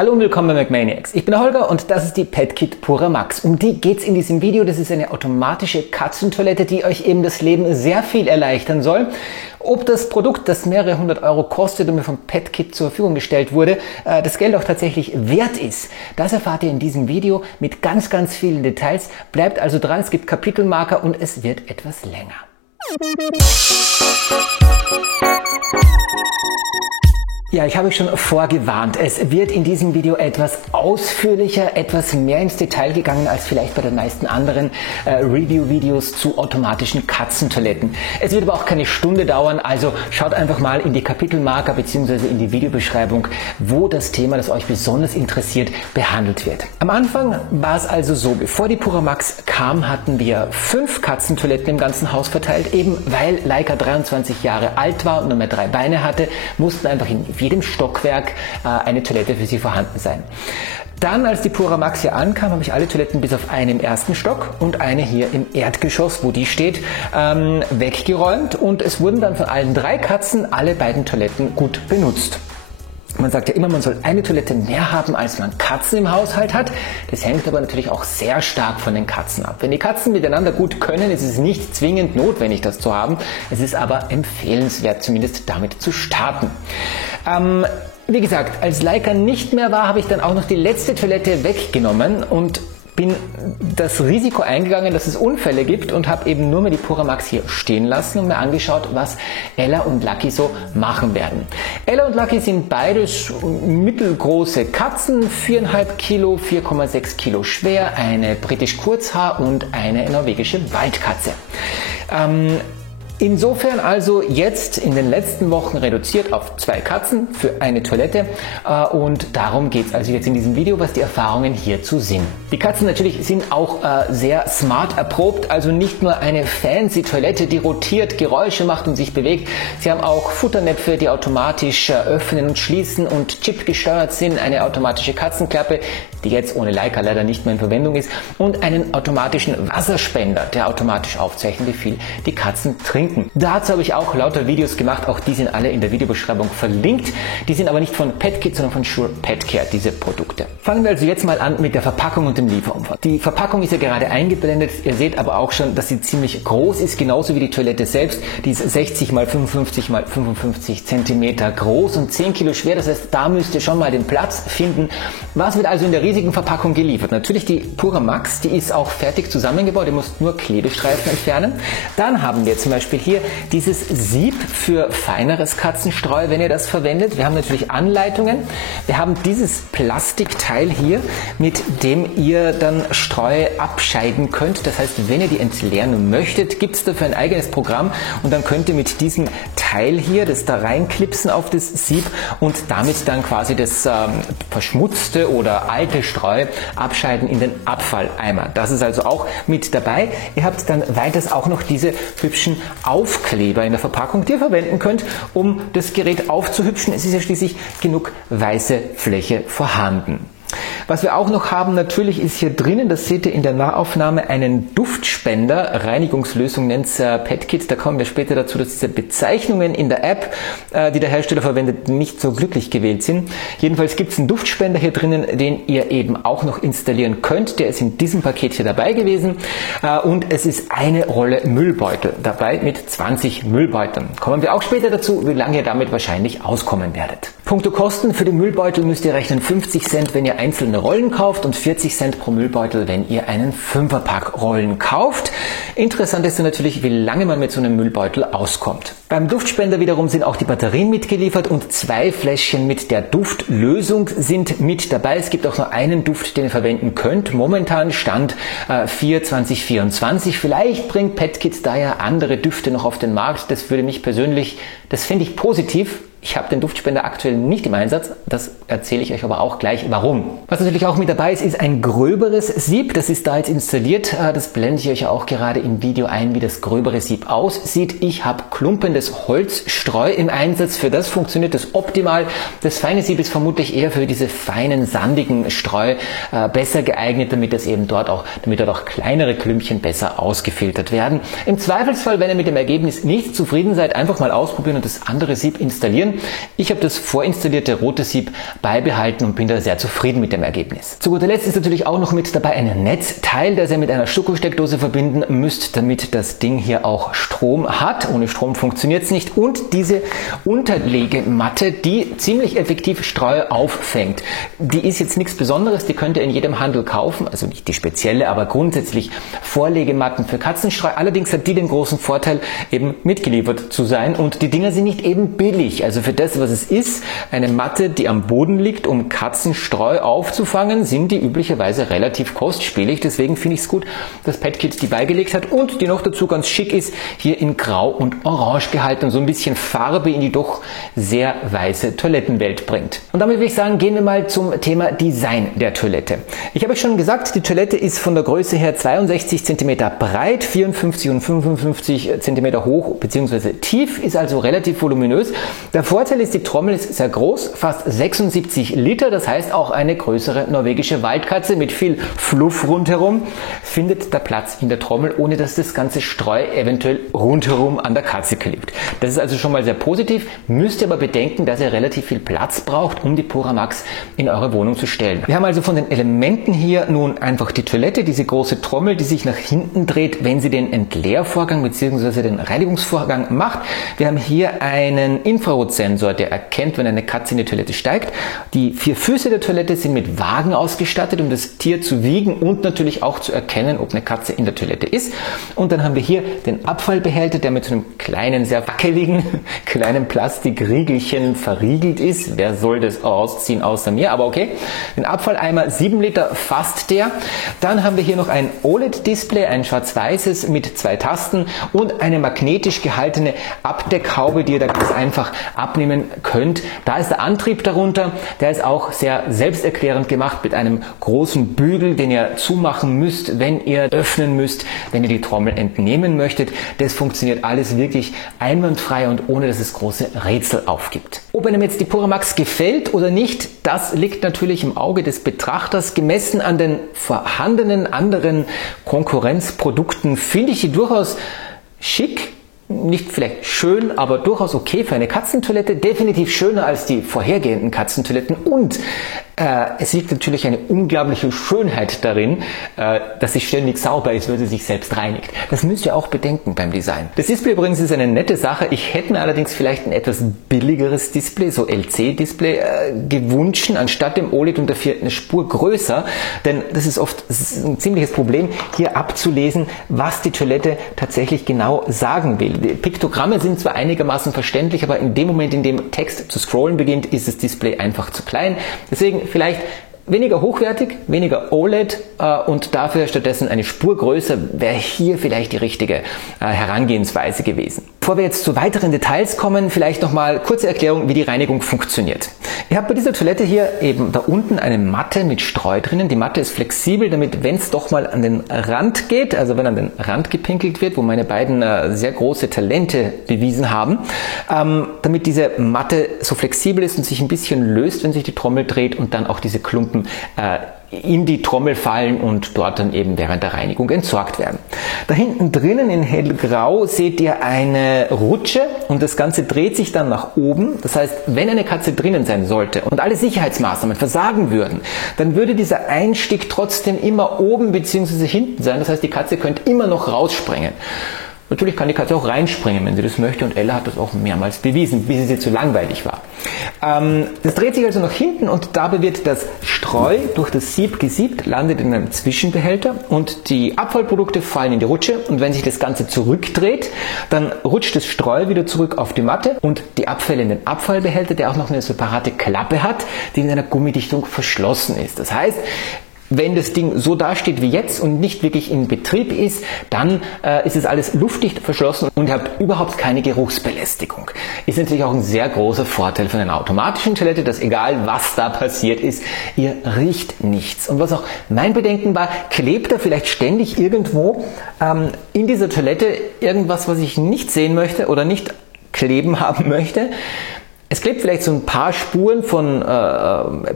Hallo und willkommen bei McManiacs. Ich bin der Holger und das ist die PetKit Pura Max. Um die geht's in diesem Video. Das ist eine automatische Katzentoilette, die euch eben das Leben sehr viel erleichtern soll. Ob das Produkt, das mehrere hundert Euro kostet und mir von PetKit zur Verfügung gestellt wurde, das Geld auch tatsächlich wert ist, das erfahrt ihr in diesem Video mit ganz vielen Details. Bleibt also dran, es gibt Kapitelmarker und es wird etwas länger. Ja, ich habe euch schon vorgewarnt. Es wird in diesem Video etwas ausführlicher, etwas mehr ins Detail gegangen als vielleicht bei den meisten anderen Review-Videos zu automatischen Katzentoiletten. Es wird aber auch keine Stunde dauern, also schaut einfach mal in die Kapitelmarker bzw. in die Videobeschreibung, wo das Thema, das euch besonders interessiert, behandelt wird. Am Anfang war es also so, bevor die Pura Max kam, hatten wir 5 Katzentoiletten im ganzen Haus verteilt. Eben weil Laika 23 Jahre alt war und nur mehr 3 Beine hatte, mussten einfach in jedem Stockwerk eine Toilette für sie vorhanden sein. Dann, als die Pura Max hier ankam, habe ich alle Toiletten bis auf eine im ersten Stock und eine hier im Erdgeschoss, wo die steht, weggeräumt und es wurden dann von allen 3 Katzen alle beiden Toiletten gut benutzt. Man sagt ja immer, man soll eine Toilette mehr haben, als man Katzen im Haushalt hat. Das hängt aber natürlich auch sehr stark von den Katzen ab. Wenn die Katzen miteinander gut können, ist es nicht zwingend notwendig, das zu haben. Es ist aber empfehlenswert, zumindest damit zu starten. Wie gesagt, als Laika nicht mehr war, habe ich dann auch noch die letzte Toilette weggenommen und bin das Risiko eingegangen, dass es Unfälle gibt und habe eben nur mehr die Pura Max hier stehen lassen und mir angeschaut, was Ella und Lucky so machen werden. Ella und Lucky sind beides mittelgroße Katzen, 4,5 Kilo, 4,6 Kilo schwer, eine britisch Kurzhaar und eine norwegische Waldkatze. Insofern also jetzt in den letzten Wochen reduziert auf 2 Katzen für eine Toilette und darum geht es also jetzt in diesem Video, was die Erfahrungen hierzu sind. Die Katzen natürlich sind auch sehr smart erprobt, also nicht nur eine fancy Toilette, die rotiert, Geräusche macht und sich bewegt. Sie haben auch Futternäpfe, die automatisch öffnen und schließen und chipgesteuert sind, eine automatische Katzenklappe, die jetzt ohne Laika leider nicht mehr in Verwendung ist, und einen automatischen Wasserspender, der automatisch aufzeichnet, wie viel die Katzen trinken. Dazu habe ich auch lauter Videos gemacht, auch die sind alle in der Videobeschreibung verlinkt. Die sind aber nicht von PetKit, sondern von Sure Pet Care, diese Produkte. Fangen wir also jetzt mal an mit der Verpackung und dem Lieferumfang. Die Verpackung ist ja gerade eingeblendet, ihr seht aber auch schon, dass sie ziemlich groß ist, genauso wie die Toilette selbst. Die ist 60 x 55 x 55 cm groß und 10 Kilo schwer, das heißt, da müsst ihr schon mal den Platz finden. Was wird also in der riesigen Verpackung geliefert? Natürlich die Pura Max, die ist auch fertig zusammengebaut, ihr müsst nur Klebestreifen entfernen. Dann haben wir zum Beispiel hier dieses Sieb für feineres Katzenstreu, wenn ihr das verwendet. Wir haben natürlich Anleitungen. Wir haben dieses Plastikteil hier, mit dem ihr dann Streu abscheiden könnt. Das heißt, wenn ihr die entleeren möchtet, gibt es dafür ein eigenes Programm und dann könnt ihr mit diesem Teil hier das da reinklipsen auf das Sieb und damit dann quasi das verschmutzte oder alte Streu abscheiden in den Abfalleimer. Das ist also auch mit dabei. Ihr habt dann weiters auch noch diese hübschen Aufkleber in der Verpackung, die ihr verwenden könnt, um das Gerät aufzuhübschen. Es ist ja schließlich genug weiße Fläche vorhanden. Was wir auch noch haben, natürlich ist hier drinnen, das seht ihr in der Nahaufnahme, einen Duftspender. Reinigungslösung nennt es PetKit. Da kommen wir später dazu, dass diese Bezeichnungen in der App, die der Hersteller verwendet, nicht so glücklich gewählt sind. Jedenfalls gibt es einen Duftspender hier drinnen, den ihr eben auch noch installieren könnt. Der ist in diesem Paket hier dabei gewesen. Und es ist eine Rolle Müllbeutel dabei mit 20 Müllbeuteln. Kommen wir auch später dazu, wie lange ihr damit wahrscheinlich auskommen werdet. Punkto Kosten: Für den Müllbeutel müsst ihr rechnen 50 Cent, wenn ihr einzelne Rollen kauft und 40 Cent pro Müllbeutel, wenn ihr einen 5er-Pack Rollen kauft. Interessant ist natürlich, wie lange man mit so einem Müllbeutel auskommt. Beim Duftspender wiederum sind auch die Batterien mitgeliefert und 2 Fläschchen mit der Duftlösung sind mit dabei. Es gibt auch nur einen Duft, den ihr verwenden könnt. Momentan Stand 4/2024. Vielleicht bringt PetKit da ja andere Düfte noch auf den Markt. Das würde mich persönlich, das finde ich positiv. Ich habe den Duftspender aktuell nicht im Einsatz, das erzähle ich euch aber auch gleich warum. Was natürlich auch mit dabei ist, ist ein gröberes Sieb, das ist da jetzt installiert. Das blende ich euch auch gerade im Video ein, wie das gröbere Sieb aussieht. Ich habe klumpendes Holzstreu im Einsatz, für das funktioniert das optimal. Das feine Sieb ist vermutlich eher für diese feinen, sandigen Streu besser geeignet, damit dort auch kleinere Klümpchen besser ausgefiltert werden. Im Zweifelsfall, wenn ihr mit dem Ergebnis nicht zufrieden seid, einfach mal ausprobieren und das andere Sieb installieren. installieren. Ich habe das vorinstallierte rote Sieb beibehalten und bin da sehr zufrieden mit dem Ergebnis. Zu guter Letzt ist natürlich auch noch mit dabei ein Netzteil, das ihr mit einer Schokosteckdose verbinden müsst, damit das Ding hier auch Strom hat. Ohne Strom funktioniert es nicht. Und diese Unterlegematte, die ziemlich effektiv Streu auffängt. Die ist jetzt nichts Besonderes, die könnt ihr in jedem Handel kaufen, also nicht die spezielle, aber grundsätzlich Vorlegematten für Katzenstreu. Allerdings hat die den großen Vorteil, eben mitgeliefert zu sein, und die Dinger sind nicht eben billig. Also für das, was es ist, eine Matte, die am Boden liegt, um Katzenstreu aufzufangen, sind die üblicherweise relativ kostspielig. Deswegen finde ich es gut, dass Petkit die beigelegt hat und die noch dazu ganz schick ist, hier in Grau und Orange gehalten und so ein bisschen Farbe in die doch sehr weiße Toilettenwelt bringt. Und damit würde ich sagen, gehen wir mal zum Thema Design der Toilette. Ich habe schon gesagt, die Toilette ist von der Größe her 62 cm breit, 54 und 55 cm hoch bzw. tief, ist also relativ voluminös. Der Vorteil ist, die Trommel ist sehr groß, fast 76 Liter, das heißt auch eine größere norwegische Waldkatze mit viel Fluff rundherum findet der Platz in der Trommel, ohne dass das ganze Streu eventuell rundherum an der Katze klebt. Das ist also schon mal sehr positiv, müsst ihr aber bedenken, dass ihr relativ viel Platz braucht, um die Poramax in eure Wohnung zu stellen. Wir haben also von den Elementen hier nun einfach die Toilette, diese große Trommel, die sich nach hinten dreht, wenn sie den Entleervorgang bzw. den Reinigungsvorgang macht. Wir haben hier einen Infrarotsensor, der erkennt, wenn eine Katze in die Toilette steigt. Die 4 Füße der Toilette sind mit Wagen ausgestattet, um das Tier zu wiegen und natürlich auch zu erkennen, ob eine Katze in der Toilette ist. Und dann haben wir hier den Abfallbehälter, der mit so einem kleinen, sehr wackeligen, kleinen Plastikriegelchen verriegelt ist. Wer soll das ausziehen außer mir? Aber okay. Den Abfalleimer, 7 Liter fasst der. Dann haben wir hier noch ein OLED-Display, ein schwarz-weißes mit 2 Tasten und eine magnetisch gehaltene Abdeckhaube, die ihr da ganz einfach abnehmen könnt. Da ist der Antrieb darunter. Der ist auch sehr selbsterklärend gemacht mit einem großen Bügel, den ihr zumachen müsst, wenn ihr öffnen müsst, wenn ihr die Trommel entnehmen möchtet. Das funktioniert alles wirklich einwandfrei und ohne, dass es große Rätsel aufgibt. Ob einem jetzt die Poramax gefällt oder nicht, das liegt natürlich im Auge des Betrachters. Gemessen an den vorhandenen anderen Konkurrenzprodukten finde ich die durchaus schick. Nicht vielleicht schön, aber durchaus okay für eine Katzentoilette. Definitiv schöner als die vorhergehenden Katzentoiletten. Und es liegt natürlich eine unglaubliche Schönheit darin, dass sie ständig sauber ist, weil sie sich selbst reinigt. Das müsst ihr auch bedenken beim Design. Das Display übrigens ist eine nette Sache. Ich hätte mir allerdings vielleicht ein etwas billigeres Display, so LC-Display, gewünscht, anstatt dem OLED und dafür eine Spur größer. Denn das ist oft ein ziemliches Problem, hier abzulesen, was die Toilette tatsächlich genau sagen will. Die Piktogramme sind zwar einigermaßen verständlich, aber in dem Moment, in dem Text zu scrollen beginnt, ist das Display einfach zu klein. Deswegen vielleicht weniger hochwertig, weniger OLED und dafür stattdessen eine Spur größer wäre hier vielleicht die richtige Herangehensweise gewesen. Bevor wir jetzt zu weiteren Details kommen, vielleicht nochmal kurze Erklärung, wie die Reinigung funktioniert. Ihr habt bei dieser Toilette hier eben da unten eine Matte mit Streu drinnen. Die Matte ist flexibel, damit, wenn es doch mal an den Rand geht, also wenn an den Rand gepinkelt wird, wo meine beiden sehr große Talente bewiesen haben, damit diese Matte so flexibel ist und sich ein bisschen löst, wenn sich die Trommel dreht und dann auch diese Klumpen in die Trommel fallen und dort dann eben während der Reinigung entsorgt werden. Da hinten drinnen in hellgrau seht ihr eine Rutsche und das Ganze dreht sich dann nach oben. Das heißt, wenn eine Katze drinnen sein sollte und alle Sicherheitsmaßnahmen versagen würden, dann würde dieser Einstieg trotzdem immer oben bzw. hinten sein. Das heißt, die Katze könnte immer noch rausspringen. Natürlich kann die Katze auch reinspringen, wenn sie das möchte, und Ella hat das auch mehrmals bewiesen, bis es ihr zu langweilig war. Das dreht sich also nach hinten und dabei wird das Streu durch das Sieb gesiebt, landet in einem Zwischenbehälter und die Abfallprodukte fallen in die Rutsche, und wenn sich das Ganze zurückdreht, dann rutscht das Streu wieder zurück auf die Matte und die Abfälle in den Abfallbehälter, der auch noch eine separate Klappe hat, die mit einer Gummidichtung verschlossen ist. Das heißt, wenn das Ding so dasteht wie jetzt und nicht wirklich in Betrieb ist, dann ist es alles luftdicht verschlossen und ihr habt überhaupt keine Geruchsbelästigung. Ist natürlich auch ein sehr großer Vorteil von einer automatischen Toilette, dass egal was da passiert ist, ihr riecht nichts. Und was auch mein Bedenken war, klebt da vielleicht ständig irgendwo in dieser Toilette irgendwas, was ich nicht sehen möchte oder nicht kleben haben möchte. Es klebt vielleicht so ein paar Spuren von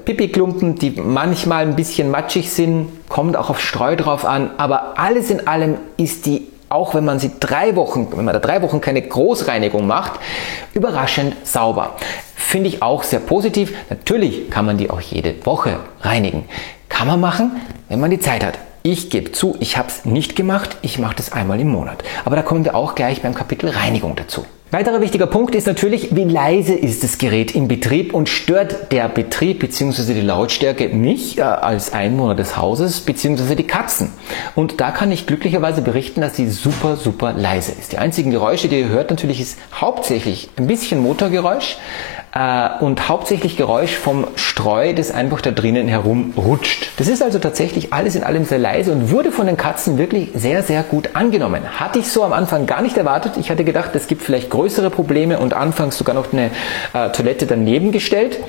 Pipi-Klumpen, die manchmal ein bisschen matschig sind, kommt auch auf Streu drauf an, aber alles in allem ist die, auch wenn man da 3 Wochen keine Großreinigung macht, überraschend sauber. finde ich auch sehr positiv. Natürlich kann man die auch jede Woche reinigen. Kann man machen, wenn man die Zeit hat. Ich gebe zu, ich habe es nicht gemacht, ich mache das einmal im Monat. Aber da kommen wir auch gleich beim Kapitel Reinigung dazu. Weiterer wichtiger Punkt ist natürlich, wie leise ist das Gerät im Betrieb und stört der Betrieb bzw. die Lautstärke mich als Einwohner des Hauses bzw. die Katzen. Und da kann ich glücklicherweise berichten, dass sie super, super leise ist. Die einzigen Geräusche, die ihr hört natürlich, ist hauptsächlich ein bisschen Motorgeräusch und hauptsächlich Geräusch vom Streu, das einfach da drinnen herumrutscht. Das ist also tatsächlich alles in allem sehr leise und wurde von den Katzen wirklich sehr, sehr gut angenommen. Hatte ich so am Anfang gar nicht erwartet. Ich hatte gedacht, es gibt vielleicht größere Probleme und anfangs sogar noch eine Toilette daneben gestellt.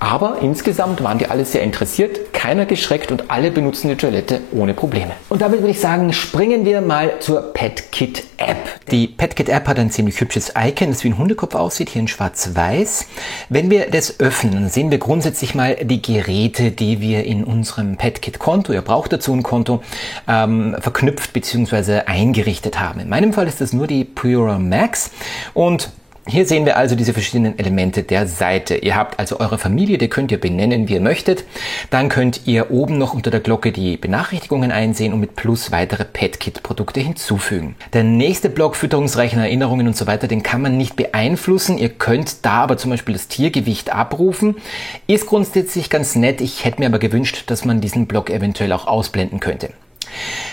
Aber insgesamt waren die alle sehr interessiert, keiner geschreckt und alle benutzen die Toilette ohne Probleme. Und damit würde ich sagen, springen wir mal zur PetKit App. Die PetKit App hat ein ziemlich hübsches Icon, das wie ein Hundekopf aussieht, hier in schwarz-weiß. Wenn wir das öffnen, dann sehen wir grundsätzlich mal die Geräte, die wir in unserem PetKit-Konto, ihr braucht dazu ein Konto, verknüpft bzw. eingerichtet haben. In meinem Fall ist das nur die Pura Max und hier sehen wir also diese verschiedenen Elemente der Seite. Ihr habt also eure Familie, die könnt ihr benennen, wie ihr möchtet. Dann könnt ihr oben noch unter der Glocke die Benachrichtigungen einsehen und mit Plus weitere PetKit-Produkte hinzufügen. Der nächste Block, Fütterungsrechner, Erinnerungen und so weiter, den kann man nicht beeinflussen. Ihr könnt da aber zum Beispiel das Tiergewicht abrufen. Ist grundsätzlich ganz nett. Ich hätte mir aber gewünscht, dass man diesen Block eventuell auch ausblenden könnte.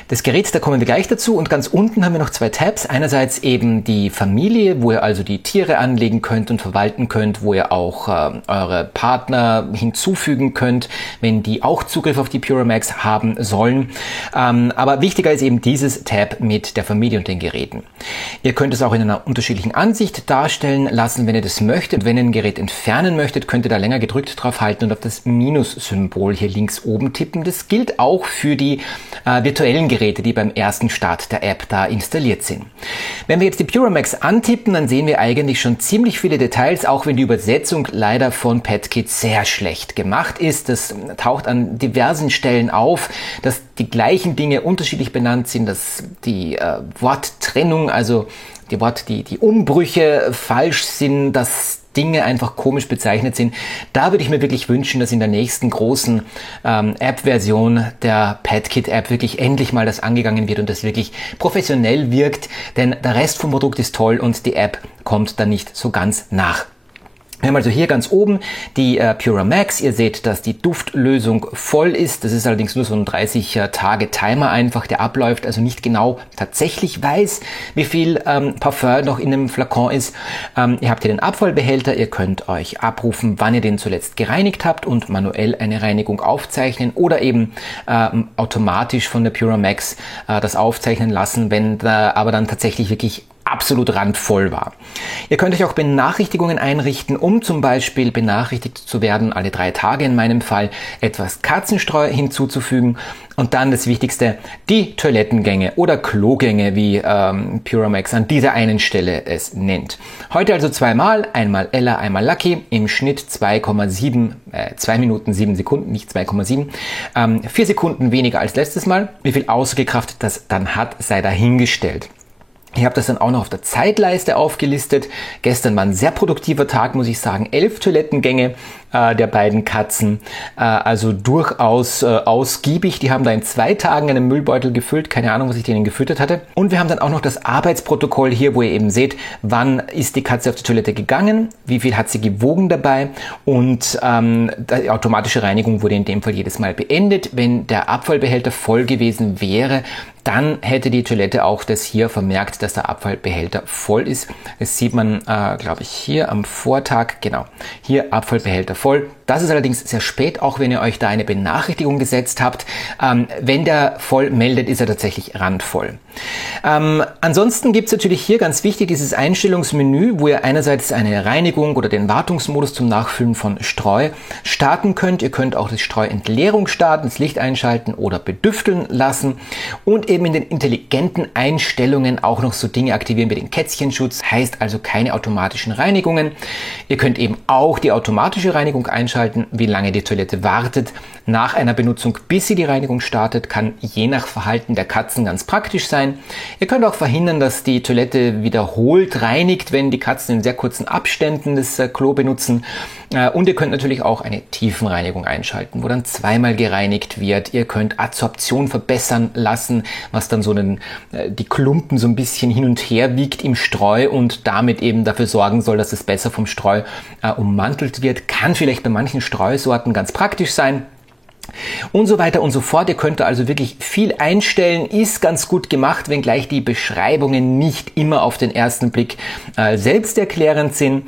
Das Gerät, da kommen wir gleich dazu und ganz unten haben wir noch zwei Tabs. Einerseits eben die Familie, wo ihr also die Tiere anlegen könnt und verwalten könnt, wo ihr auch eure Partner hinzufügen könnt, wenn die auch Zugriff auf die Pura Max haben sollen. Aber wichtiger ist eben dieses Tab mit der Familie und den Geräten. Ihr könnt es auch in einer unterschiedlichen Ansicht darstellen lassen, wenn ihr das möchtet. Wenn ihr ein Gerät entfernen möchtet, könnt ihr da länger gedrückt drauf halten und auf das Minus-Symbol hier links oben tippen. Das gilt auch für die virtuellen Geräte, die beim ersten Start der App da installiert sind. Wenn wir jetzt die Pura Max antippen, dann sehen wir eigentlich schon ziemlich viele Details, auch wenn die Übersetzung leider von PetKit sehr schlecht gemacht ist. Das taucht an diversen Stellen auf, dass die gleichen Dinge unterschiedlich benannt sind, dass die Worttrennung, also die Umbrüche falsch sind, dass Dinge einfach komisch bezeichnet sind. Da würde ich mir wirklich wünschen, dass in der nächsten großen App-Version der PetKit-App wirklich endlich mal das angegangen wird und das wirklich professionell wirkt, denn der Rest vom Produkt ist toll und die App kommt da nicht so ganz nach. Wir haben also hier ganz oben die Pura Max. Ihr seht, dass die Duftlösung voll ist. Das ist allerdings nur so ein 30-Tage-Timer einfach, der abläuft, also nicht genau tatsächlich weiß, wie viel Parfum noch in dem Flakon ist. Ihr habt hier den Abfallbehälter. Ihr könnt euch abrufen, wann ihr den zuletzt gereinigt habt und manuell eine Reinigung aufzeichnen oder eben automatisch von der Pura Max das aufzeichnen lassen, wenn da aber dann tatsächlich wirklich absolut randvoll war. Ihr könnt euch auch Benachrichtigungen einrichten, um zum Beispiel benachrichtigt zu werden, alle 3 Tage in meinem Fall, etwas Katzenstreu hinzuzufügen. Und dann das Wichtigste, die Toilettengänge oder Klogänge, wie Pura Max an dieser einen Stelle es nennt. Heute also zweimal, einmal Ella, einmal Lucky, im Schnitt 2 Minuten 7 Sekunden, nicht 2,7. 4 Sekunden weniger als letztes Mal. Wie viel Aussagekraft das dann hat, sei dahingestellt. Ich habe das dann auch noch auf der Zeitleiste aufgelistet. Gestern war ein sehr produktiver Tag, muss ich sagen. 11 Toilettengänge der beiden Katzen. Also durchaus ausgiebig. Die haben da in 2 Tagen einen Müllbeutel gefüllt. Keine Ahnung, was ich denen gefüttert hatte. Und wir haben dann auch noch das Arbeitsprotokoll hier, wo ihr eben seht, wann ist die Katze auf die Toilette gegangen, wie viel hat sie gewogen dabei und die automatische Reinigung wurde in dem Fall jedes Mal beendet. Wenn der Abfallbehälter voll gewesen wäre, dann hätte die Toilette auch das hier vermerkt, dass der Abfallbehälter voll ist. Das sieht man, glaube ich, hier am Vortag. Genau, hier Abfallbehälter voll. Das ist allerdings sehr spät, auch wenn ihr euch da eine Benachrichtigung gesetzt habt. Wenn der voll meldet, ist er tatsächlich randvoll. Ansonsten gibt es natürlich hier ganz wichtig dieses Einstellungsmenü, wo ihr einerseits eine Reinigung oder den Wartungsmodus zum Nachfüllen von Streu starten könnt. Ihr könnt auch das Streuentleerung starten, das Licht einschalten oder bedüfteln lassen und eben in den intelligenten Einstellungen auch noch so Dinge aktivieren wie den Kätzchenschutz, heißt also keine automatischen Reinigungen. Ihr könnt eben auch die automatische Reinigung Reinigung einschalten. Wie lange die Toilette wartet nach einer Benutzung, bis sie die Reinigung startet, kann je nach Verhalten der Katzen ganz praktisch sein. Ihr könnt auch verhindern, dass die Toilette wiederholt reinigt, wenn die Katzen in sehr kurzen Abständen das Klo benutzen. Und ihr könnt natürlich auch eine Tiefenreinigung einschalten, wo dann zweimal gereinigt wird. Ihr könnt Adsorption verbessern lassen, was dann so die Klumpen so ein bisschen hin und her wiegt im Streu und damit eben dafür sorgen soll, dass es besser vom Streu ummantelt wird. Kann vielleicht bei manchen Streusorten ganz praktisch sein. Und so weiter und so fort. Ihr könnt da also wirklich viel einstellen, ist ganz gut gemacht, wenngleich die Beschreibungen nicht immer auf den ersten Blick selbsterklärend sind.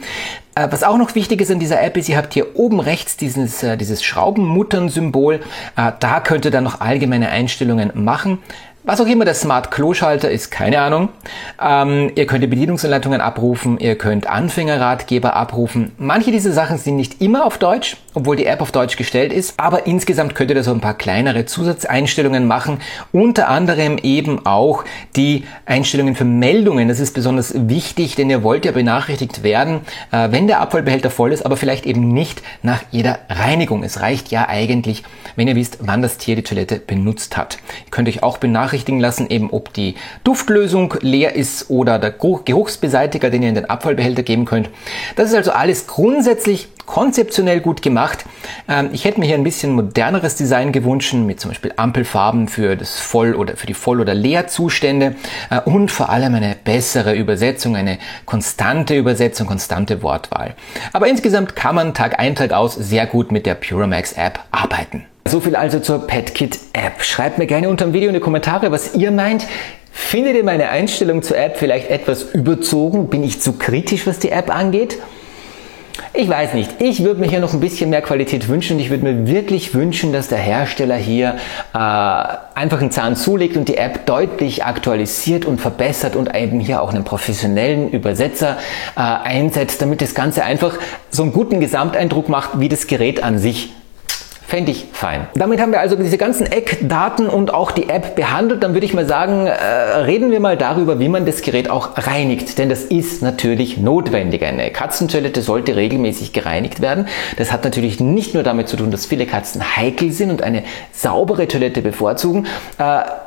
Was auch noch wichtig ist an dieser App ist, ihr habt hier oben rechts dieses Schraubenmuttern-Symbol. Da könnt ihr dann noch allgemeine Einstellungen machen. Was auch immer der Smart-Klo-Schalter ist, keine Ahnung. Ihr könnt die Bedienungsanleitungen abrufen, ihr könnt Anfängerratgeber abrufen. Manche dieser Sachen sind nicht immer auf Deutsch, obwohl die App auf Deutsch gestellt ist. Aber insgesamt könnt ihr da so ein paar kleinere Zusatzeinstellungen machen. Unter anderem eben auch die Einstellungen für Meldungen. Das ist besonders wichtig, denn ihr wollt ja benachrichtigt werden, wenn der Abfallbehälter voll ist, aber vielleicht eben nicht nach jeder Reinigung. Es reicht ja eigentlich, wenn ihr wisst, wann das Tier die Toilette benutzt hat. Ihr könnt euch auch benachrichtigen lassen, eben ob die Duftlösung leer ist oder der Geruchsbeseitiger, den ihr in den Abfallbehälter geben könnt. Das ist also alles grundsätzlich konzeptionell gut gemacht. Ich hätte mir hier ein bisschen moderneres Design gewünscht, mit zum Beispiel Ampelfarben für die Voll- oder Leerzustände und vor allem eine bessere Übersetzung, eine konstante Übersetzung, konstante Wortwahl. Aber insgesamt kann man Tag ein, Tag aus sehr gut mit der Puramax App arbeiten. So viel also zur PetKit App. Schreibt mir gerne unter dem Video in die Kommentare, was ihr meint. Findet ihr meine Einstellung zur App vielleicht etwas überzogen? Bin ich zu kritisch, was die App angeht? Ich weiß nicht. Ich würde mir hier noch ein bisschen mehr Qualität wünschen und ich würde mir wirklich wünschen, dass der Hersteller hier einfach einen Zahn zulegt und die App deutlich aktualisiert und verbessert und eben hier auch einen professionellen Übersetzer einsetzt, damit das Ganze einfach so einen guten Gesamteindruck macht, wie das Gerät an sich. Fände ich fein. Damit haben wir also diese ganzen Eckdaten und auch die App behandelt. Dann würde ich mal sagen, reden wir mal darüber, wie man das Gerät auch reinigt. Denn das ist natürlich notwendig. Eine Katzentoilette sollte regelmäßig gereinigt werden. Das hat natürlich nicht nur damit zu tun, dass viele Katzen heikel sind und eine saubere Toilette bevorzugen.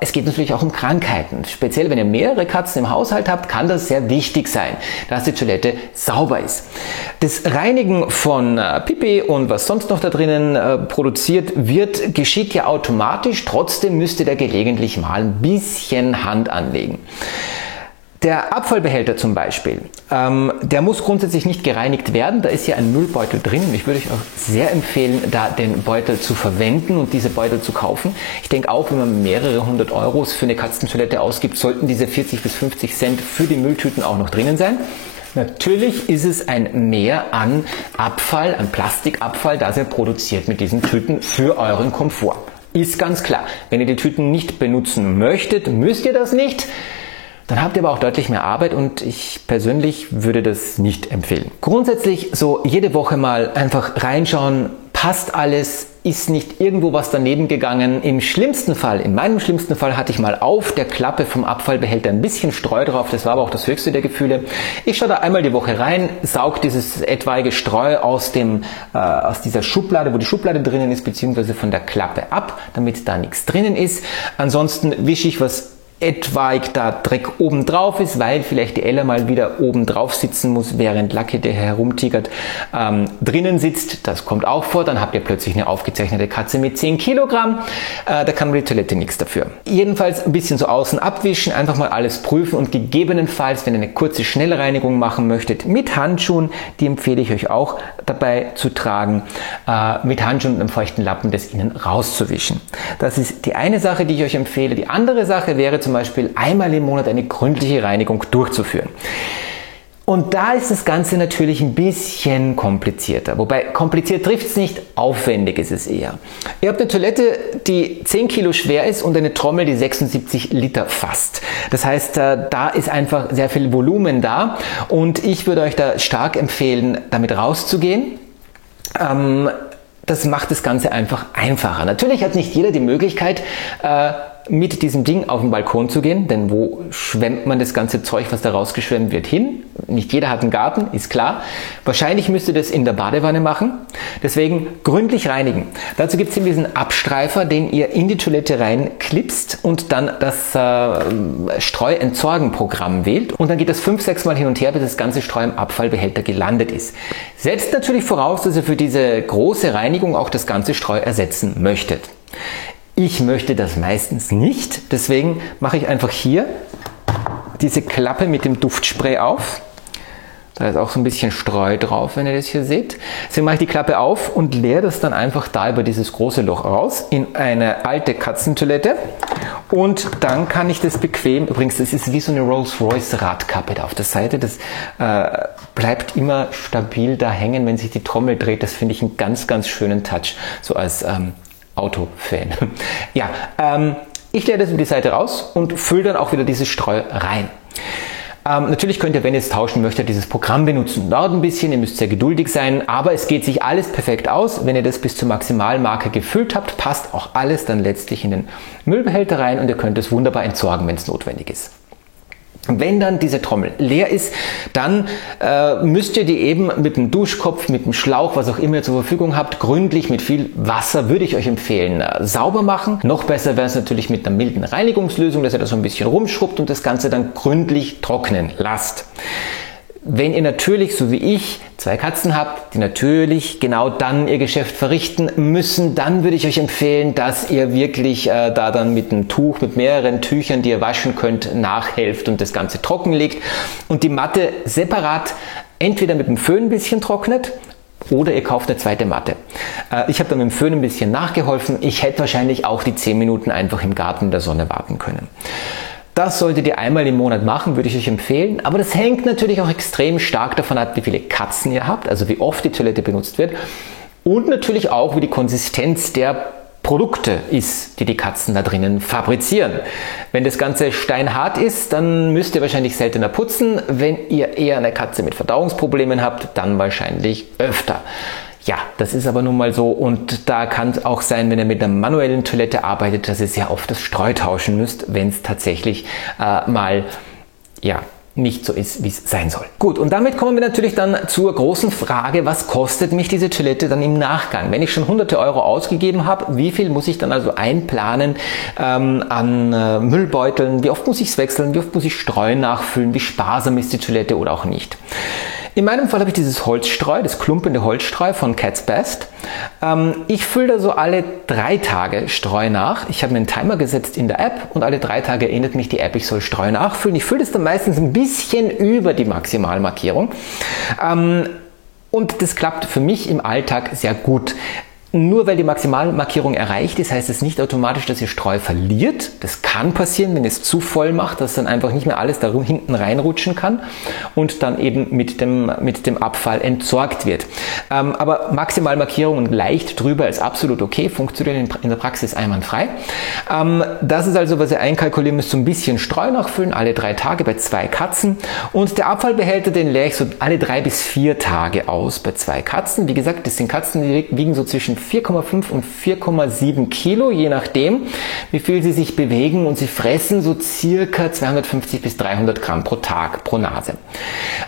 Es geht natürlich auch um Krankheiten. Speziell wenn ihr mehrere Katzen im Haushalt habt, kann das sehr wichtig sein, dass die Toilette sauber ist. Das Reinigen von Pipi und was sonst noch da drinnen produziert wird, geschieht ja automatisch. Trotzdem müsst ihr da gelegentlich mal ein bisschen Hand anlegen. Der Abfallbehälter zum Beispiel, der muss grundsätzlich nicht gereinigt werden. Da ist ja ein Müllbeutel drin. Ich würde euch auch sehr empfehlen, da den Beutel zu verwenden und diese Beutel zu kaufen. Ich denke auch, wenn man mehrere hundert Euros für eine Katzentoilette ausgibt, sollten diese 40 bis 50 Cent für die Mülltüten auch noch drinnen sein. Natürlich ist es ein Mehr an Abfall, an Plastikabfall, das ihr produziert mit diesen Tüten für euren Komfort. Ist ganz klar. Wenn ihr die Tüten nicht benutzen möchtet, müsst ihr das nicht. Dann habt ihr aber auch deutlich mehr Arbeit und ich persönlich würde das nicht empfehlen. Grundsätzlich so jede Woche mal einfach reinschauen, passt alles, ist nicht irgendwo was daneben gegangen. Im schlimmsten Fall, in meinem schlimmsten Fall hatte ich mal auf der Klappe vom Abfallbehälter ein bisschen Streu drauf, das war aber auch das höchste der Gefühle. Ich schaue da einmal die Woche rein, saug dieses etwaige Streu aus dieser Schublade, wo die Schublade drinnen ist, beziehungsweise von der Klappe ab, damit da nichts drinnen ist. Ansonsten wische ich was etwaig da Dreck oben drauf ist, weil vielleicht die Ella mal wieder oben drauf sitzen muss, während Lucky, der herumtigert, drinnen sitzt. Das kommt auch vor. Dann habt ihr plötzlich eine aufgezeichnete Katze mit 10 Kilogramm. Da kann die Toilette nichts dafür. Jedenfalls ein bisschen so außen abwischen, einfach mal alles prüfen und gegebenenfalls, wenn ihr eine kurze Schnellreinigung machen möchtet, mit Handschuhen, die empfehle ich euch auch dabei zu tragen, mit Handschuhen und einem feuchten Lappen das innen rauszuwischen. Das ist die eine Sache, die ich euch empfehle. Die andere Sache wäre zum Beispiel einmal im Monat eine gründliche Reinigung durchzuführen. Und da ist das Ganze natürlich ein bisschen komplizierter. Wobei kompliziert trifft es nicht, aufwendig ist es eher. Ihr habt eine Toilette, die 10 Kilo schwer ist und eine Trommel, die 76 Liter fasst. Das heißt, da ist einfach sehr viel Volumen da und ich würde euch da stark empfehlen, damit rauszugehen. Das macht das Ganze einfach einfacher. Natürlich hat nicht jeder die Möglichkeit, mit diesem Ding auf den Balkon zu gehen, denn wo schwemmt man das ganze Zeug, was da rausgeschwemmt wird, hin? Nicht jeder hat einen Garten, ist klar. Wahrscheinlich müsst ihr das in der Badewanne machen, deswegen gründlich reinigen. Dazu gibt es diesen Abstreifer, den ihr in die Toilette reinklipst und dann das Streuentsorgen-Programm wählt und dann geht das 5-6 Mal hin und her, bis das ganze Streu im Abfallbehälter gelandet ist. Setzt natürlich voraus, dass ihr für diese große Reinigung auch das ganze Streu ersetzen möchtet. Ich möchte das meistens nicht, deswegen mache ich einfach hier diese Klappe mit dem Duftspray auf. Da ist auch so ein bisschen Streu drauf, wenn ihr das hier seht. Deswegen mache ich die Klappe auf und leere das dann einfach da über dieses große Loch raus in eine alte Katzentoilette. Und dann kann ich das bequem, übrigens das ist wie so eine Rolls-Royce Radkappe da auf der Seite, das bleibt immer stabil da hängen, wenn sich die Trommel dreht. Das finde ich einen ganz, ganz schönen Touch, so als Autofan. Ja, ich leere das über die Seite raus und fülle dann auch wieder dieses Streu rein. Natürlich könnt ihr, wenn ihr es tauschen möchtet, dieses Programm benutzen. Dauert ein bisschen, ihr müsst sehr geduldig sein, aber es geht sich alles perfekt aus. Wenn ihr das bis zur Maximalmarke gefüllt habt, passt auch alles dann letztlich in den Müllbehälter rein und ihr könnt es wunderbar entsorgen, wenn es notwendig ist. Wenn dann diese Trommel leer ist, dann müsst ihr die eben mit dem Duschkopf, mit dem Schlauch, was auch immer ihr zur Verfügung habt, gründlich mit viel Wasser, würde ich euch empfehlen, sauber machen. Noch besser wäre es natürlich mit einer milden Reinigungslösung, dass ihr das so ein bisschen rumschrubbt und das Ganze dann gründlich trocknen lasst. Wenn ihr natürlich, so wie ich, 2 Katzen habt, die natürlich genau dann ihr Geschäft verrichten müssen, dann würde ich euch empfehlen, dass ihr wirklich da dann mit einem Tuch, mit mehreren Tüchern, die ihr waschen könnt, nachhelft und das Ganze trocken legt und die Matte separat entweder mit dem Föhn ein bisschen trocknet oder ihr kauft eine zweite Matte. Ich habe dann mit dem Föhn ein bisschen nachgeholfen. Ich hätte wahrscheinlich auch die 10 Minuten einfach im Garten in der Sonne warten können. Das solltet ihr einmal im Monat machen, würde ich euch empfehlen. Aber das hängt natürlich auch extrem stark davon ab, wie viele Katzen ihr habt, also wie oft die Toilette benutzt wird. Und natürlich auch, wie die Konsistenz der Produkte ist, die die Katzen da drinnen fabrizieren. Wenn das Ganze steinhart ist, dann müsst ihr wahrscheinlich seltener putzen. Wenn ihr eher eine Katze mit Verdauungsproblemen habt, dann wahrscheinlich öfter. Ja, das ist aber nun mal so und da kann es auch sein, wenn ihr mit einer manuellen Toilette arbeitet, dass ihr sehr oft das Streu tauschen müsst, wenn es tatsächlich mal nicht so ist, wie es sein soll. Gut, und damit kommen wir natürlich dann zur großen Frage, was kostet mich diese Toilette dann im Nachgang? Wenn ich schon hunderte Euro ausgegeben habe, wie viel muss ich dann also einplanen an Müllbeuteln? Wie oft muss ich es wechseln? Wie oft muss ich Streu nachfüllen? Wie sparsam ist die Toilette oder auch nicht? In meinem Fall habe ich dieses Holzstreu, das klumpende Holzstreu von Cat's Best. Ich fülle da so alle 3 Tage Streu nach. Ich habe mir einen Timer gesetzt in der App und alle 3 Tage erinnert mich die App, ich soll Streu nachfüllen. Ich fülle das dann meistens ein bisschen über die Maximalmarkierung. Und das klappt für mich im Alltag sehr gut. Nur weil die Maximalmarkierung erreicht ist, heißt es nicht automatisch, dass ihr Streu verliert. Das kann passieren, wenn ihr es zu voll macht, dass dann einfach nicht mehr alles da hinten reinrutschen kann und dann eben mit dem Abfall entsorgt wird. Aber Maximalmarkierungen leicht drüber ist absolut okay, funktioniert in der Praxis einwandfrei. Das ist also, was ihr einkalkulieren müsst, so ein bisschen Streu nachfüllen, alle 3 Tage bei 2 Katzen. Und der Abfallbehälter, den leere ich so alle 3 bis 4 Tage aus bei 2 Katzen. Wie gesagt, das sind Katzen, die wiegen so zwischen 4,5 und 4,7 Kilo, je nachdem, wie viel sie sich bewegen und sie fressen so circa 250 bis 300 Gramm pro Tag, pro Nase.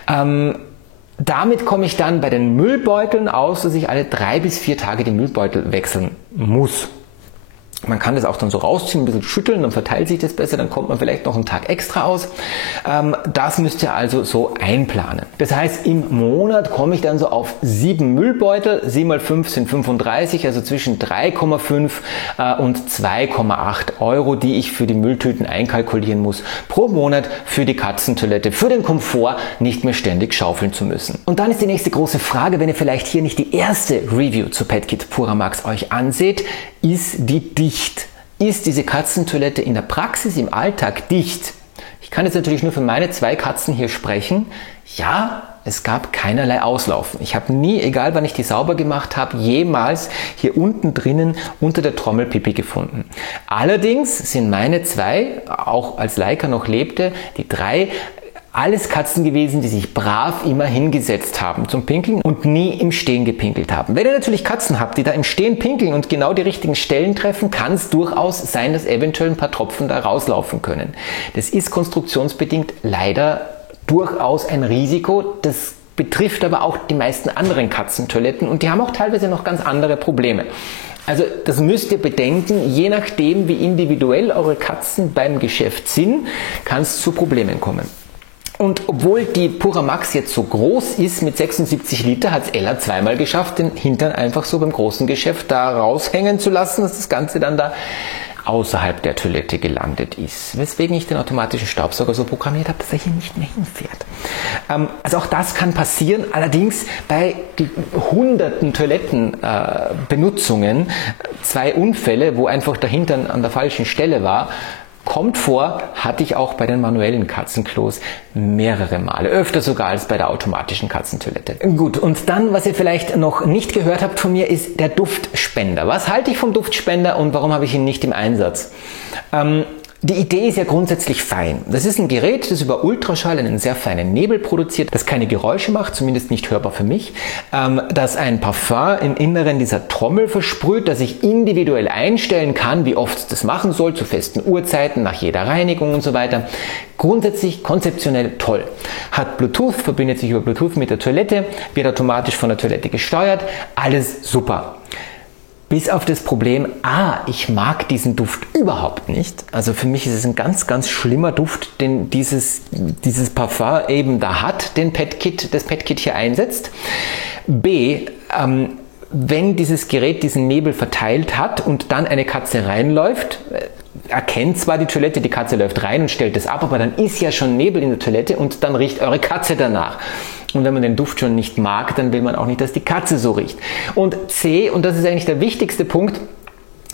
Damit komme ich dann bei den Müllbeuteln aus, dass ich alle 3 bis 4 Tage die Müllbeutel wechseln muss. Man kann das auch dann so rausziehen, ein bisschen schütteln, dann verteilt sich das besser, dann kommt man vielleicht noch einen Tag extra aus. Das müsst ihr also so einplanen. Das heißt, im Monat komme ich dann so auf 7 Müllbeutel, 7 mal 5 sind 35, also zwischen 3,5 und 2,8 Euro, die ich für die Mülltüten einkalkulieren muss pro Monat für die Katzentoilette, für den Komfort, nicht mehr ständig schaufeln zu müssen. Und dann ist die nächste große Frage, wenn ihr vielleicht hier nicht die erste Review zu PetKit Puramax euch anseht, ist die dicht? Ist diese Katzentoilette in der Praxis, im Alltag dicht? Ich kann jetzt natürlich nur für meine 2 Katzen hier sprechen. Ja, es gab keinerlei Auslaufen. Ich habe nie, egal wann ich die sauber gemacht habe, jemals hier unten drinnen unter der Trommel Pipi gefunden. Allerdings sind meine 2, auch als Laika noch lebte, die 3, alles Katzen gewesen, die sich brav immer hingesetzt haben zum Pinkeln und nie im Stehen gepinkelt haben. Wenn ihr natürlich Katzen habt, die da im Stehen pinkeln und genau die richtigen Stellen treffen, kann es durchaus sein, dass eventuell ein paar Tropfen da rauslaufen können. Das ist konstruktionsbedingt leider durchaus ein Risiko. Das betrifft aber auch die meisten anderen Katzentoiletten und die haben auch teilweise noch ganz andere Probleme. Also das müsst ihr bedenken, je nachdem wie individuell eure Katzen beim Geschäft sind, kann es zu Problemen kommen. Und obwohl die Puramax jetzt so groß ist, mit 76 Liter, hat es Ella zweimal geschafft, den Hintern einfach so beim großen Geschäft da raushängen zu lassen, dass das Ganze dann da außerhalb der Toilette gelandet ist. Weswegen ich den automatischen Staubsauger so programmiert habe, dass er hier nicht mehr hinfährt. Also auch das kann passieren, allerdings bei hunderten Toilettenbenutzungen, 2 Unfälle, wo einfach der Hintern an der falschen Stelle war, kommt vor, hatte ich auch bei den manuellen Katzenklos mehrere Male, öfter sogar als bei der automatischen Katzentoilette. Gut, und dann, was ihr vielleicht noch nicht gehört habt von mir, ist der Duftspender. Was halte ich vom Duftspender und warum habe ich ihn nicht im Einsatz? Die Idee ist ja grundsätzlich fein. Das ist ein Gerät, das über Ultraschall einen sehr feinen Nebel produziert, das keine Geräusche macht, zumindest nicht hörbar für mich, das ein Parfum im Inneren dieser Trommel versprüht, das ich individuell einstellen kann, wie oft es das machen soll, zu festen Uhrzeiten, nach jeder Reinigung und so weiter. Grundsätzlich konzeptionell toll. Hat Bluetooth, verbindet sich über Bluetooth mit der Toilette, wird automatisch von der Toilette gesteuert, alles super. Bis auf das Problem, ich mag diesen Duft überhaupt nicht. Also für mich ist es ein ganz, ganz schlimmer Duft, den dieses Parfum eben da hat, das PetKit hier einsetzt. B, wenn dieses Gerät diesen Nebel verteilt hat und dann eine Katze reinläuft, erkennt zwar die Toilette, die Katze läuft rein und stellt es ab, aber dann ist ja schon Nebel in der Toilette und dann riecht eure Katze danach. Und wenn man den Duft schon nicht mag, dann will man auch nicht, dass die Katze so riecht. Und C, und das ist eigentlich der wichtigste Punkt,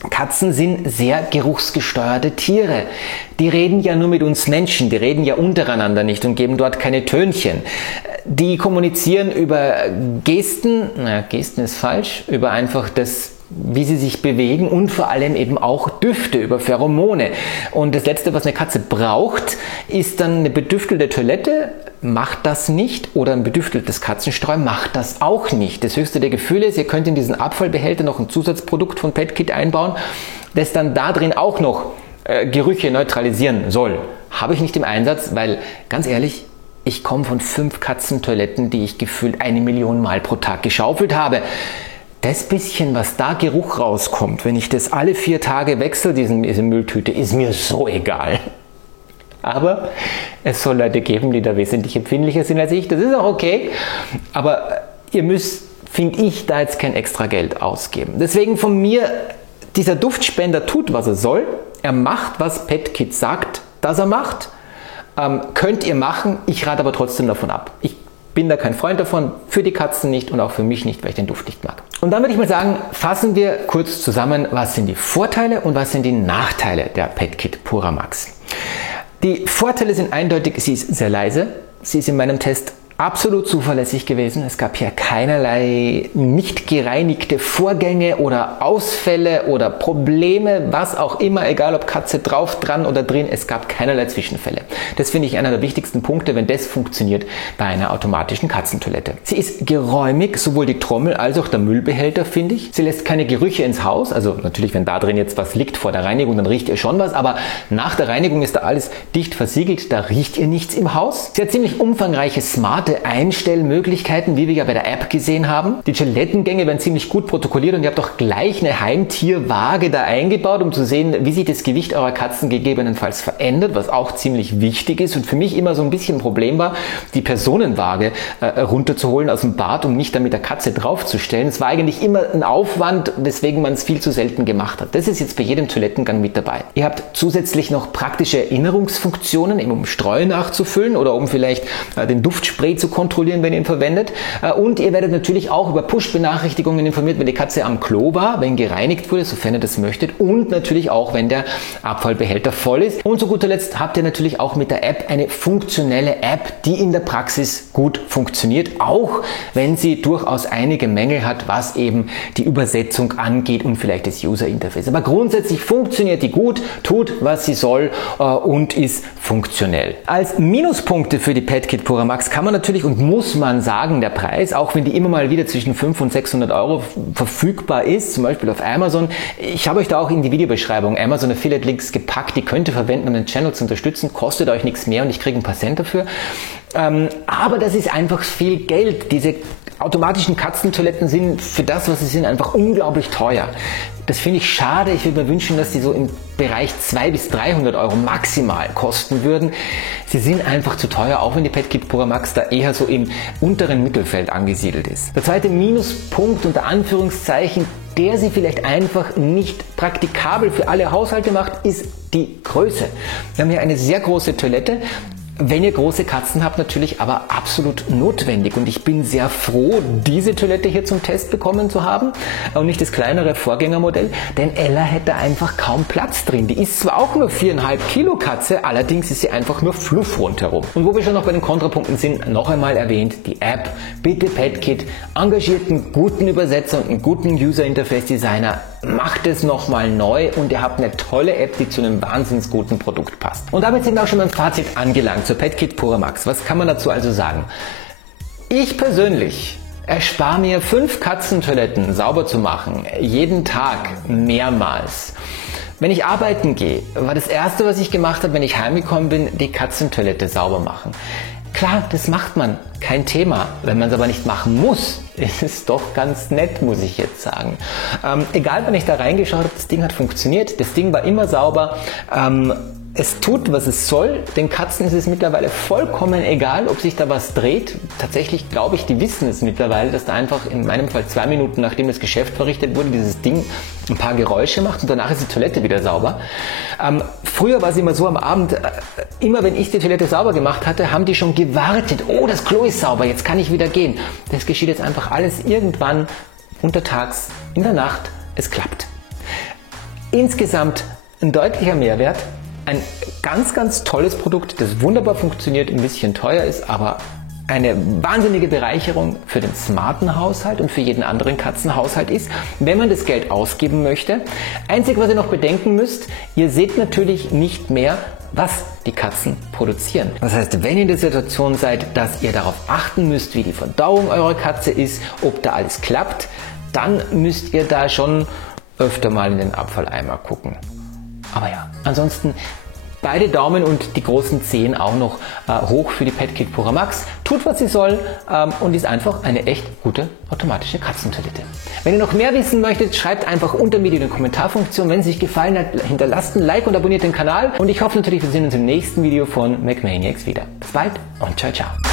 Katzen sind sehr geruchsgesteuerte Tiere. Die reden ja nur mit uns Menschen, die reden ja untereinander nicht und geben dort keine Tönchen. Die kommunizieren über Gesten, Gesten ist falsch, über einfach das, wie sie sich bewegen und vor allem eben auch Düfte über Pheromone. Und das Letzte, was eine Katze braucht, ist dann eine bedüftelte Toilette, macht das nicht, oder ein bedüfteltes Katzenstreu macht das auch nicht. Das höchste der Gefühle ist, ihr könnt in diesen Abfallbehälter noch ein Zusatzprodukt von PetKit einbauen, das dann da drin auch noch Gerüche neutralisieren soll. Habe ich nicht im Einsatz, weil ganz ehrlich, ich komme von 5 Katzentoiletten, die ich gefühlt 1 Million Mal pro Tag geschaufelt habe. Das bisschen, was da Geruch rauskommt, wenn ich das alle 4 Tage wechsle, diese Mülltüte, ist mir so egal. Aber es soll Leute geben, die da wesentlich empfindlicher sind als ich. Das ist auch okay. Aber ihr müsst, finde ich, da jetzt kein extra Geld ausgeben. Deswegen von mir, dieser Duftspender tut, was er soll. Er macht, was PetKit sagt, dass er macht. Könnt ihr machen. Ich rate aber trotzdem davon ab. Ich bin da kein Freund davon, für die Katzen nicht und auch für mich nicht, weil ich den Duft nicht mag. Und dann würde ich mal sagen, fassen wir kurz zusammen, was sind die Vorteile und was sind die Nachteile der PetKit Puramax. Die Vorteile sind eindeutig, sie ist sehr leise, sie ist in meinem Test absolut zuverlässig gewesen. Es gab hier keinerlei nicht gereinigte Vorgänge oder Ausfälle oder Probleme, was auch immer, egal ob Katze drauf, dran oder drin, es gab keinerlei Zwischenfälle. Das finde ich einer der wichtigsten Punkte, wenn das funktioniert bei einer automatischen Katzentoilette. Sie ist geräumig, sowohl die Trommel als auch der Müllbehälter, finde ich. Sie lässt keine Gerüche ins Haus, also natürlich, wenn da drin jetzt was liegt vor der Reinigung, dann riecht ihr schon was, aber nach der Reinigung ist da alles dicht versiegelt, da riecht ihr nichts im Haus. Sie hat ziemlich umfangreiche smarte Einstellmöglichkeiten, wie wir ja bei der App gesehen haben. Die Toilettengänge werden ziemlich gut protokolliert und ihr habt auch gleich eine Heimtierwaage da eingebaut, um zu sehen, wie sich das Gewicht eurer Katzen gegebenenfalls verändert, was auch ziemlich wichtig ist und für mich immer so ein bisschen ein Problem war, die Personenwaage runterzuholen aus dem Bad, um nicht da mit der Katze draufzustellen. Es war eigentlich immer ein Aufwand, weswegen man es viel zu selten gemacht hat. Das ist jetzt bei jedem Toilettengang mit dabei. Ihr habt zusätzlich noch praktische Erinnerungsfunktionen, eben um Streu nachzufüllen oder um vielleicht den Duftspray zu kontrollieren, wenn ihr ihn verwendet. Und ihr werdet natürlich auch über Push-Benachrichtigungen informiert, wenn die Katze am Klo war, wenn gereinigt wurde, sofern ihr das möchtet. Und natürlich auch, wenn der Abfallbehälter voll ist. Und zu guter Letzt habt ihr natürlich auch mit der App eine funktionelle App, die in der Praxis gut funktioniert, auch wenn sie durchaus einige Mängel hat, was eben die Übersetzung angeht und vielleicht das User-Interface. Aber grundsätzlich funktioniert die gut, tut, was sie soll und ist funktionell. Als Minuspunkte für die PetKit Pura Max kann man natürlich und muss man sagen, der Preis, auch wenn die immer mal wieder zwischen 500 und 600 Euro verfügbar ist, zum Beispiel auf Amazon. Ich habe euch da auch in die Videobeschreibung Amazon Affiliate Links gepackt, die könnt ihr verwenden, um den Channel zu unterstützen, kostet euch nichts mehr und ich kriege ein paar Cent dafür. Aber das ist einfach viel Geld. Diese automatischen Katzentoiletten sind für das, was sie sind, einfach unglaublich teuer. Das finde ich schade. Ich würde mir wünschen, dass die so im Bereich 200 bis 300 Euro maximal kosten würden. Sie sind einfach zu teuer, auch wenn die PetKit Pura Max da eher so im unteren Mittelfeld angesiedelt ist. Der zweite Minuspunkt unter Anführungszeichen, der sie vielleicht einfach nicht praktikabel für alle Haushalte macht, ist die Größe. Wir haben hier eine sehr große Toilette. Wenn ihr große Katzen habt, natürlich aber absolut notwendig. Und ich bin sehr froh, diese Toilette hier zum Test bekommen zu haben und nicht das kleinere Vorgängermodell, denn Ella hätte einfach kaum Platz drin. Die ist zwar auch nur 4,5 Kilo Katze, allerdings ist sie einfach nur Fluff rundherum. Und wo wir schon noch bei den Kontrapunkten sind, noch einmal erwähnt, die App, bitte PetKit, engagiert einen guten Übersetzer und einen guten User-Interface-Designer, macht es nochmal neu und ihr habt eine tolle App, die zu einem wahnsinnig guten Produkt passt. Und damit sind wir auch schon beim Fazit angelangt zur PetKit Pura Max. Was kann man dazu also sagen? Ich persönlich erspare mir 5 Katzentoiletten sauber zu machen, jeden Tag mehrmals. Wenn ich arbeiten gehe, war das erste, was ich gemacht habe, wenn ich heimgekommen bin, die Katzentoilette sauber machen. Klar, das macht man, kein Thema. Wenn man es aber nicht machen muss, ist es doch ganz nett, muss ich jetzt sagen. Egal, wann ich da reingeschaut habe, das Ding hat funktioniert, das Ding war immer sauber. Es tut, was es soll. Den Katzen ist es mittlerweile vollkommen egal, ob sich da was dreht. Tatsächlich glaube ich, die wissen es mittlerweile, dass da einfach in meinem Fall 2 Minuten, nachdem das Geschäft verrichtet wurde, dieses Ding ein paar Geräusche macht und danach ist die Toilette wieder sauber. Früher war es immer so am Abend, immer wenn ich die Toilette sauber gemacht hatte, haben die schon gewartet. Oh, das Klo ist sauber, jetzt kann ich wieder gehen. Das geschieht jetzt einfach alles irgendwann untertags, in der Nacht. Es klappt. Insgesamt ein deutlicher Mehrwert. Ein ganz, ganz tolles Produkt, das wunderbar funktioniert, ein bisschen teuer ist, aber eine wahnsinnige Bereicherung für den smarten Haushalt und für jeden anderen Katzenhaushalt ist, wenn man das Geld ausgeben möchte. Einzig, was ihr noch bedenken müsst, ihr seht natürlich nicht mehr, was die Katzen produzieren. Das heißt, wenn ihr in der Situation seid, dass ihr darauf achten müsst, wie die Verdauung eurer Katze ist, ob da alles klappt, dann müsst ihr da schon öfter mal in den Abfalleimer gucken. Aber ja, ansonsten beide Daumen und die großen Zehen auch noch hoch für die PetKit Pura Max. Tut, was sie soll und ist einfach eine echt gute automatische Katzentoilette. Wenn ihr noch mehr wissen möchtet, schreibt einfach unter dem Video in die Kommentarfunktion. Wenn es euch gefallen hat, hinterlasst ein Like und abonniert den Kanal. Und ich hoffe natürlich, wir sehen uns im nächsten Video von McManiacs wieder. Bis bald und ciao, ciao.